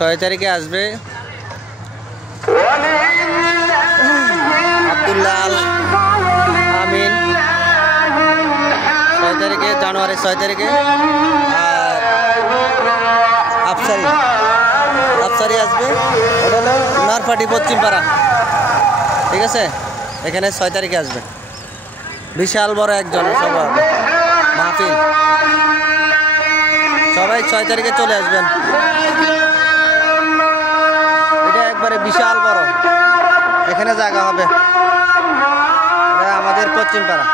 6 তারিখে আসবে আব্দুল্লাহ আল আমিন 6 তারিখে জানুয়ারি 6 তারিখে। আর আফসারি আসবে ওটা হলো নরপাটি পশ্চিমপাড়া, ঠিক আছে। এখানে 6 তারিখে আসবে, বিশাল বড় এক জনসভা মাহফিল। সবাই 6 তারিখে চলে আসবেন। এটা একবারে বিশাল বড়, এখানে জায়গা হবে। এটা আমাদের পশ্চিমপাড়া।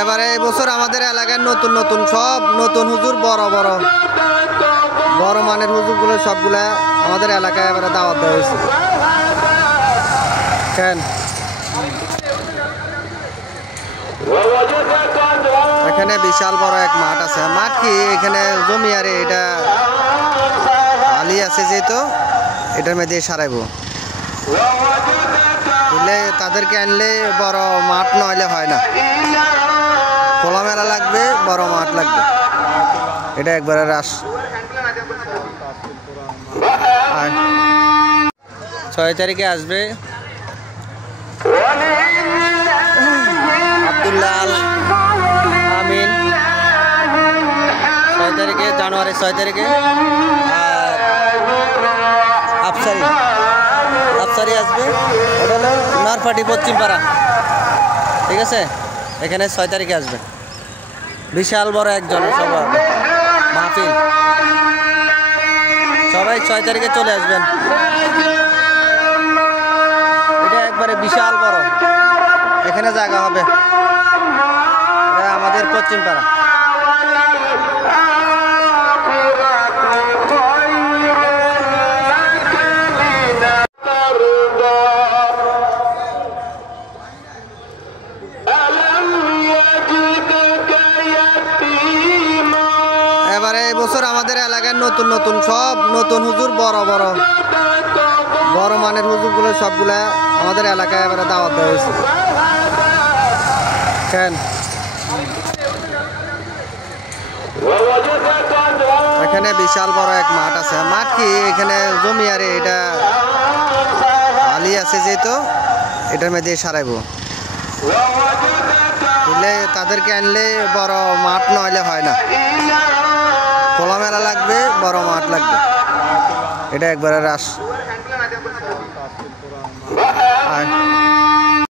এবারে এই বছর আমাদের এলাকায় নতুন নতুন সব নতুন হুজুর, বড় মানের হুজুরগুলো সবগুলা আমাদের এলাকায় এবারে দাওয়াত দেওয়া হয়েছে। কেন এখানে বিশাল বড় এক মাঠ আছে। মাঠ কি এখানে জমি, আরে এটা আলি আছে যেহেতু এটার মধ্যে সারাইব। তাদেরকে আনলে বড় মাঠ নইলে হয় না, খোলামেলা লাগবে, বড় মাঠ লাগবে। এটা একবারে রাস 6 তারিখে আসবে আব্দুল্লাহ আল আমিন 6 তারিখে জানুয়ারি 6 তারিখে। আর আফসারি আসবে ওটা হলো নরপাটি পশ্চিমপাড়া, ঠিক আছে। এখানে 6 তারিখে আসবে, বিশাল বড় এক জনসভা মাহফিল। সবাই 6 তারিখে চলে আসবেন। এটা একবারে বিশাল বড়, এখানে জায়গা হবে। এটা আমাদের পশ্চিমপাড়া। এবারে এই বছর আমাদের এলাকায় নতুন নতুন সব নতুন হুজুর, বড় মানের হুজুরগুলো সবগুলা আমাদের এলাকায় এবারে দাওয়াত দেওয়া হয়েছে। কেন এখানে বিশাল বড় এক মাঠ আছে। মাঠ কি এখানে জমি, আরে এটা আলি আছে যেহেতু এটার মধ্যে সারাইব। তাদেরকে আনলে বড় মাঠ নইলে হয় না, খোলামেলা লাগবে, বড় মাঠ লাগবে। এটা একবারে রাস